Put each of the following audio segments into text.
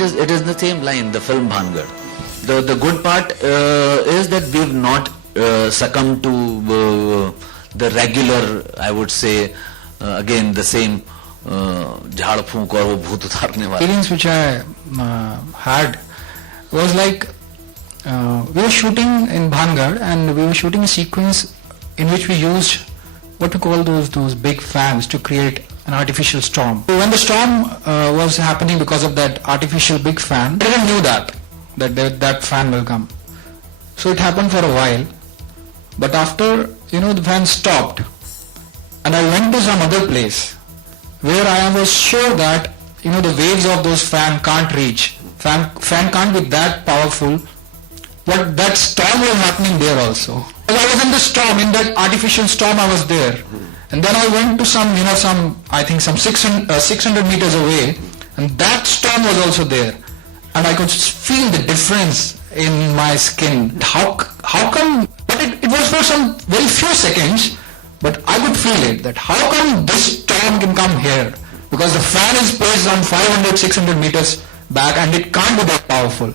it is the same line, the film Bhangar. The good part is that we've not succumbed to the regular, I would say, again the same झाड़ फूंक और वो भूत उतारने वाला. Feelings which I had was like we were shooting in Bhangar and we were shooting a sequence in which we used what we call those big fans to create an artificial storm. So when the storm was happening because of that artificial big fan, I didn't know that fan will come. So it happened for a while, but after the fan stopped, and I went to some other place where I was sure that the waves of those fan can't reach. Fan can't be that powerful. But that storm was happening there also. I was in the storm, in that artificial storm I was there. And then I went to some 600 meters away, and that storm was also there. And I could feel the difference in my skin. How come, but it was for some very few seconds, but I could feel it, that how come this storm can come here? Because the fan is placed on 500, 600 meters back and it can't be that powerful.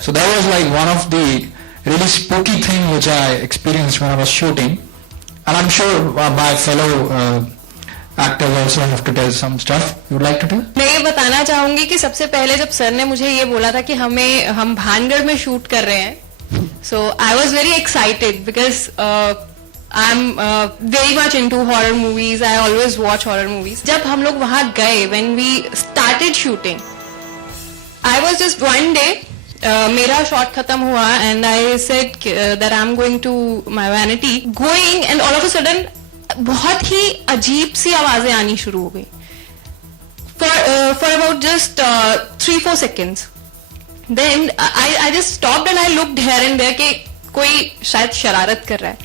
So that was like one of the really spooky thing which I experienced when I was shooting. And I'm sure my fellow actors also have to tell some stuff. You would like to tell? मैं ये बताना चाहूंगी कि सबसे पहले जब sir ने मुझे ये बोला था कि हम भानगढ़ में शूट कर रहे हैं, so I was very excited because I'm very much into horror movies. I always watch horror movies. जब हम लोग वहाँ गए, when we started shooting, I was just one day, मेरा शॉट खत्म हुआ and I said that I'm going to my vanity, going and all of a sudden बहुत ही अजीब सी आवाजें आनी शुरू हो गई for about just 3-4 seconds. Then I just stopped and I looked here and there कि कोई शायद शरारत कर रहा है.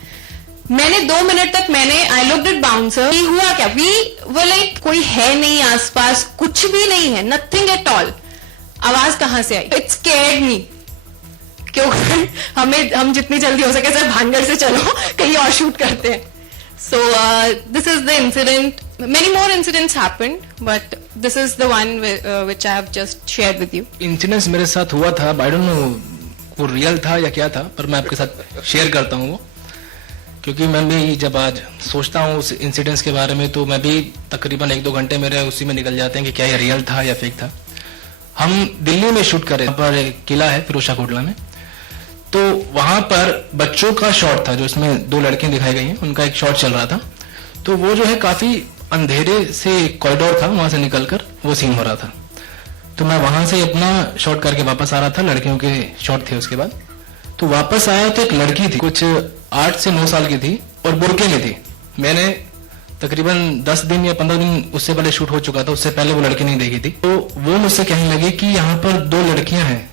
मैंने 2 मिनट तक I looked at bouncer, हुआ क्या? We were like कोई है नहीं आसपास, कुछ भी नहीं है, nothing at all. आवाज कहाँ से आई? It scared me. क्योंकि हम जितनी जल्दी हो सके सर भानगढ़ से चलो कहीं और शूट करते हैं. So this is the incident. Many more incidents happened, but this is the one which I have just shared with you. Incidents मेरे साथ हुआ था, I don't know वो रियल था या क्या था, पर मैं आपके साथ शेयर करता हूँ वो, क्योंकि मैं भी जब आज सोचता हूँ उस इंसिडेंट्स के बारे में तो मैं भी तकरीबन 1-2 घंटे मेरे उसी में निकल जाते हैं कि क्या ये रियल था या फेक था. हम दिल्ली में शूट कर रहे थे, पर एक किला है फिरोजा कोटला में, तो वहां पर बच्चों का शॉट था जो इसमें 2 लड़कियां दिखाई गई हैं, उनका एक शॉट चल रहा था. तो वो जो है काफी अंधेरे से कॉरिडोर था, वहां से निकलकर वो सीन हो रहा था. तो मैं वहां से अपना शॉट करके वापस आ रहा था, लड़कियों के शॉट थे. उसके बाद तो वापस आया तो एक लड़की थी, कुछ 8 से 9 साल की थी और बुरके में थी. मैंने तकरीबन 10 दिन या 15 दिन उससे पहले शूट हो चुका था, उससे पहले वो लड़की नहीं देखी थी. तो वो मुझसे कहने लगी कि यहाँ पर 2 लड़कियां हैं.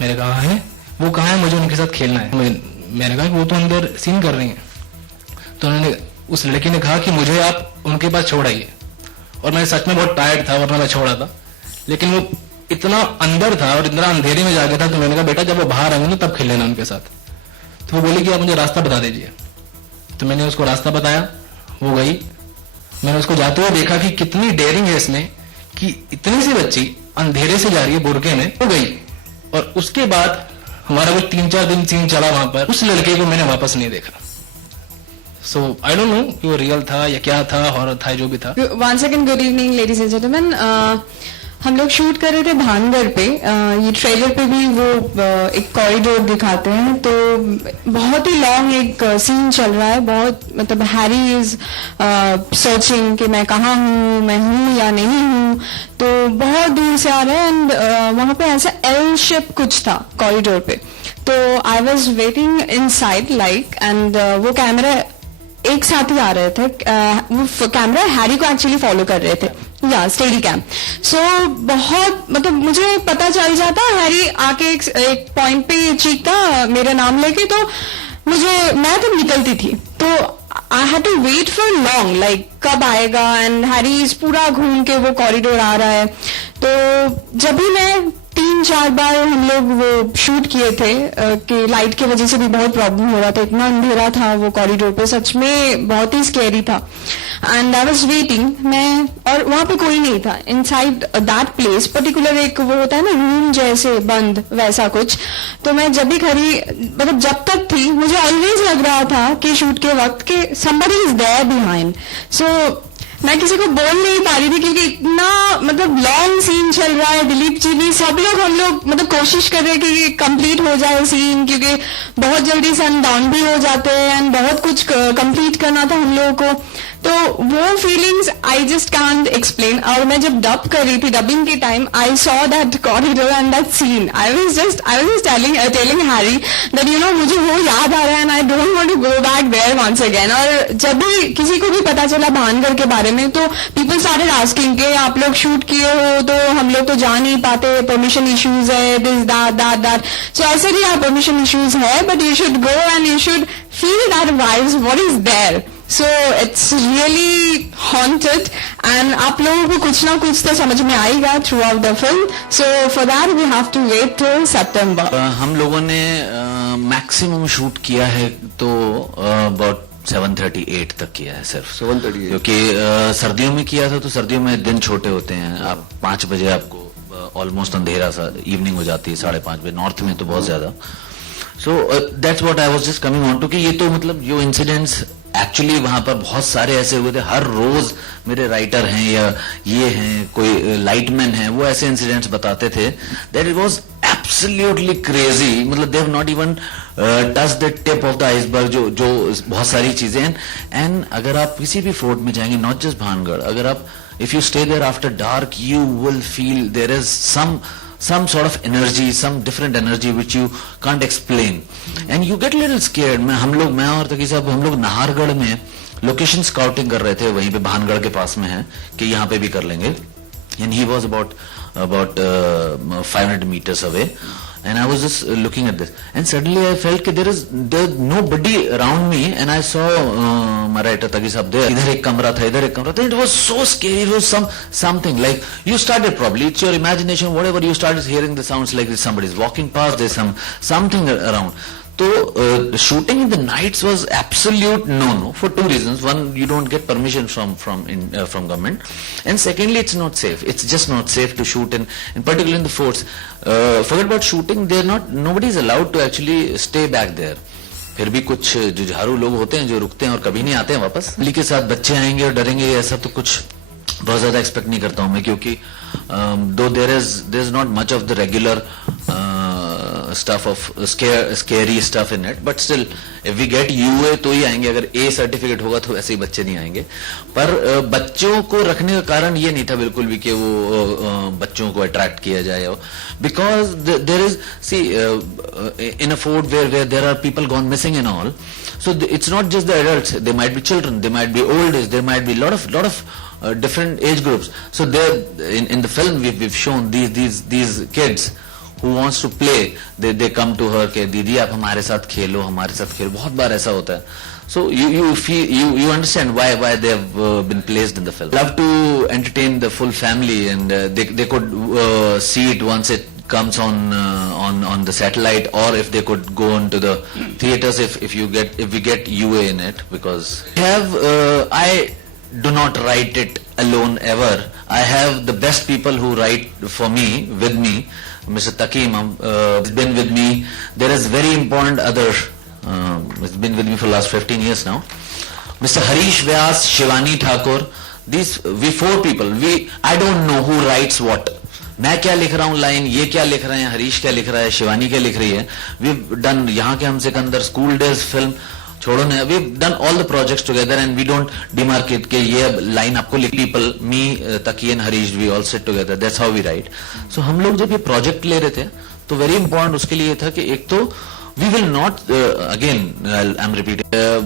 मैंने कहा है, वो कहाँ है, मुझे उनके साथ खेलना है. मैंने कहा कि वो तो अंदर सीन कर रही हैं. तो उन्होंने, उस लड़की ने कहा कि मुझे आप उनके पास छोड़ आइए. और मैं सच में बहुत टायर्ड था वरना मैं छोड़ा था, लेकिन वो इतना अंदर था और इतना अंधेरे में जाके था. तो मैंने कहा बेटा जब वो बाहर आएंगे ना तब खेल लेना उनके साथ. तो वो बोली कि आप मुझे रास्ता बता दीजिए. तो मैंने उसको रास्ता बताया, वो गई. मैंने उसको जाते हुए देखा कि कितनी डेयरिंग है इसमें, कि इतनी सी बच्ची अंधेरे से जा रही है बुरके में, वो गई. और उसके बाद हमारा वो 3-4 दिन सीन चला वहां पर. उस लड़के को मैंने वापस नहीं देखा. सो आई डोंट नो कि वो रियल था या क्या था, हॉरर था, जो भी था. Once again, good evening, ladies and gentlemen. हम लोग शूट कर रहे थे भानगढ़ पे. ये ट्रेलर पे भी वो एक कॉरिडोर दिखाते हैं, तो बहुत ही लॉन्ग एक सीन चल रहा है. बहुत मतलब हैरी इज सर्चिंग कि मैं कहाँ हूँ, मैं हूँ या नहीं हूँ. तो बहुत दूर से आ रहे हैं एंड वहां पे ऐसा एल शेप कुछ था कॉरिडोर पे. तो I was waiting in side like, and वो कैमरा एक साथ ही आ रहे थे. वो कैमरा हैरी को एक्चुअली फॉलो कर रहे थे, या स्टेडी कैम. सो बहुत मतलब मुझे पता चल जाता, हैरी आके एक पॉइंट पे चीखता मेरा नाम लेके, तो मैं तो निकलती थी. तो I had to wait for long, like कब आएगा. एंड हैरी पूरा घूम के वो कॉरिडोर आ रहा है. तो जब भी मैं 3-4 बार हम लोग वो शूट किए थे कि लाइट की वजह से भी बहुत प्रॉब्लम हो रहा था, इतना अंधेरा था वो कॉरिडोर पे, सच में बहुत ही स्कैरी था. एंड आई वाज वेटिंग, मैं और वहां पे कोई नहीं था इनसाइड दैट प्लेस पर्टिकुलर. एक वो होता है ना रूम जैसे बंद वैसा कुछ. तो मैं जब भी खड़ी, मतलब जब तक थी, मुझे ऑलवेज लग रहा था कि शूट के वक्त कि somebody is there behind. So मैं किसी को बोल नहीं पा रही थी क्योंकि इतना मतलब लॉन्ग सीन चल रहा है. दिलीप जी भी, सब लोग, हम लोग मतलब कोशिश कर रहे हैं कि ये कंप्लीट हो जाए सीन, क्योंकि बहुत जल्दी सन डाउन भी हो जाते हैं एंड बहुत कुछ कंप्लीट करना था हम लोगों को. तो वो feelings I just can't explain. और मैं जब डब कर रही थी, डबिंग के time I saw that corridor and that scene. I was just telling Harry that you know मुझे वो याद आ रहा है and I don't want to go back there once again. और जब भी किसी को भी पता चला भानगढ़ के बारे में, तो पीपल स्टार्टेड आस्किंग कि आप लोग शूट किए हो तो हम लोग तो जा नहीं पाते, परमिशन इश्यूज है, this that. So I said यार परमिशन इश्यूज है, but you should go and you should feel that vibes, what is there. So it's really haunted and आप लोगों को कुछ ना कुछ तो समझ में आएगा throughout the film. So for that we have to wait till September. हम लोगों ने मैक्सिमम शूट किया है तो अबाउट 7:38 तक किया है सिर्फ. 7:38 क्योंकि सर्दियों में किया था तो सर्दियों में दिन छोटे होते हैं. आप 5 बजे आपको ऑलमोस्ट अंधेरा सा इवनिंग हो जाती है, 5:30 बजे. नॉर्थ में तो बहुत ज्यादा. So that's what I was just coming on to कि ये तो मतलब जो इंसिडेंट्स एक्चुअली वहां पर बहुत सारे ऐसे हुए थे. हर रोज मेरे राइटर हैं या ये हैं, कोई लाइटमैन हैं, वो ऐसे इंसिडेंट्स बताते थे that it was absolutely crazy. मतलब they have not even touch the tip of the iceberg. जो बहुत सारी चीजें हैं. एंड अगर आप किसी भी फोर्ट में जाएंगे, नॉट जस्ट भानगढ़, अगर आप if you stay there after dark, you will feel there is some sort of energy, some different energy which you can't explain, and you get a little scared. मैं और तकी साहब हम लोग नाहरगढ़ में लोकेशन स्काउटिंग कर रहे थे, वहीं पे भानगढ़ के पास में है कि यहाँ पे भी कर लेंगे. and he was about 500 meters away, and I was just looking at this, and suddenly I felt that there's nobody around me, and I saw my writer Tagi sahab there. Idhar ek kamra tha, idhar ek kamra tha. It was so scary. It was something like you started, probably it's your imagination, whatever, you started hearing the sounds like somebody's walking past, there's something around. So shooting in the nights was absolute no for 2 reasons. One, you don't get permission from government, and secondly, it's not safe. It's just not safe to shoot in particularly in the forts. Forget about shooting. Nobody is allowed to actually stay back there. फिर भी कुछ जुझारू लोग होते हैं जो रुकते हैं और कभी नहीं आते हैं वापस. पुलिस के साथ बच्चे आएंगे और डरेंगे, ऐसा तो कुछ बहुत ज्यादा एक्सपेक्ट नहीं करता हूं मैं, क्योंकि though there is not much of the regular stuff of scary stuff in it, but still if we get UA तो ही आएंगे. अगर A सर्टिफिकेट होगा तो ऐसे ही बच्चे नहीं आएंगे. पर बच्चों को रखने का कारण ये नहीं था बिल्कुल भी कि वो बच्चों को अट्रैक्ट किया जाए, because there is see in a fort where there are people gone missing and all, so it's not just the adults, they might be children, they might be old age, there might be lot of different age groups. So there in the film we've shown these kids who wants to play, they come to her कि दीदी आप हमारे साथ खेलो, हमारे साथ खेलो. बहुत बार ऐसा होता है. So you feel you understand why they have been placed in the film. Love to entertain the full family, and they could see it once it comes on the satellite, or if they could go into the theaters if we get UA in it, because I do not write it alone ever. I have the best people who write for me, with me. Mr. Takim has been with me. There is very important other, has been with me for the last 15 years now. Mr. Harish Vyas, Shivani Thakur. We 4 people. I don't know who writes what. मैं क्या लिख रहा हूँ line, ये क्या लिख रहे हैं, हरीश क्या लिख रहा है, शिवानी क्या लिख रही है. We've done यहाँ के हम सिकंदर, स्कूल डेज फिल्म छोड़ो ना, we've done all the projects together, and we don't demarcate कि ये लाइन आपको लिख. People, me, Taki and Harish, we all sit together. That's how we write. So हम लोग जब ये प्रोजेक्ट ले रहे थे तो वेरी इंपॉर्टेंट उसके लिए था कि एक तो we will not again I'm repeating,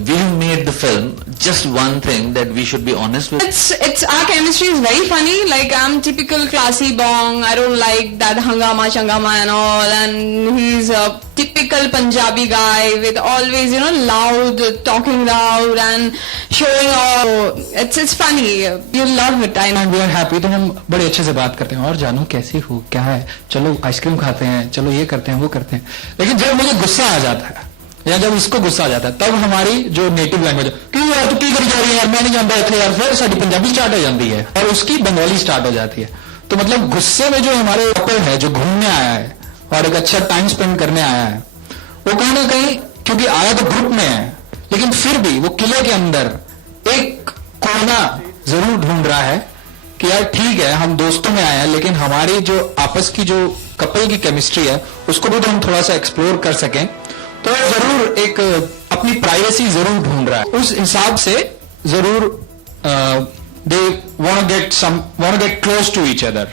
we have made the film just one thing, that we should be honest with. It's our chemistry is very funny. Like I'm typical classy bong. I don't like that hangama and all, and he's typical Punjabi guy with always, loud, talking loud and showing off. It's funny. You love it. I know. And we are happy, तो हम बड़े अच्छे से बात करते हैं, और जानू कैसी हो, क्या है, चलो आइसक्रीम खाते हैं, चलो ये करते हैं, वो करते हैं. लेकिन जब मुझे गुस्सा आ जाता है या जब उसको गुस्सा आ जाता है, तब हमारी जो नेटिव लैंग्वेज है, क्यों यार तू की करी जा रही है यार, मैं नहीं जानता इतने यार, फिर साडी पंजाबी स्टार्ट हो जाती है और उसकी बंगाली स्टार्ट हो जाती है. तो मतलब गुस्से में जो हमारे कपल है जो घूमने आया है और एक अच्छा टाइम स्पेंड करने आया है, वो कहीं ना कहीं, क्योंकि आया तो ग्रुप में है, लेकिन फिर भी वो किले के अंदर एक कोना जरूर ढूंढ रहा है कि यार ठीक है हम दोस्तों में आए हैं, लेकिन हमारी जो आपस की जो कपल की केमिस्ट्री है उसको भी तो हम थोड़ा सा एक्सप्लोर कर सकें. तो जरूर एक अपनी प्राइवेसी जरूर ढूंढ रहा है. उस हिसाब से जरूर they want get close to each other.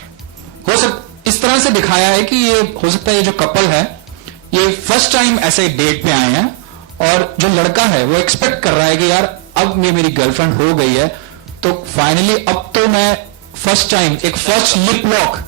इस तरह से दिखाया है कि ये हो सकता है ये जो कपल है ये फर्स्ट टाइम ऐसे डेट पे आए हैं, और जो लड़का है वो एक्सपेक्ट कर रहा है कि यार अब ये मेरी गर्लफ्रेंड हो गई है, तो फाइनली अब तो मैं फर्स्ट टाइम एक फर्स्ट लिप लॉक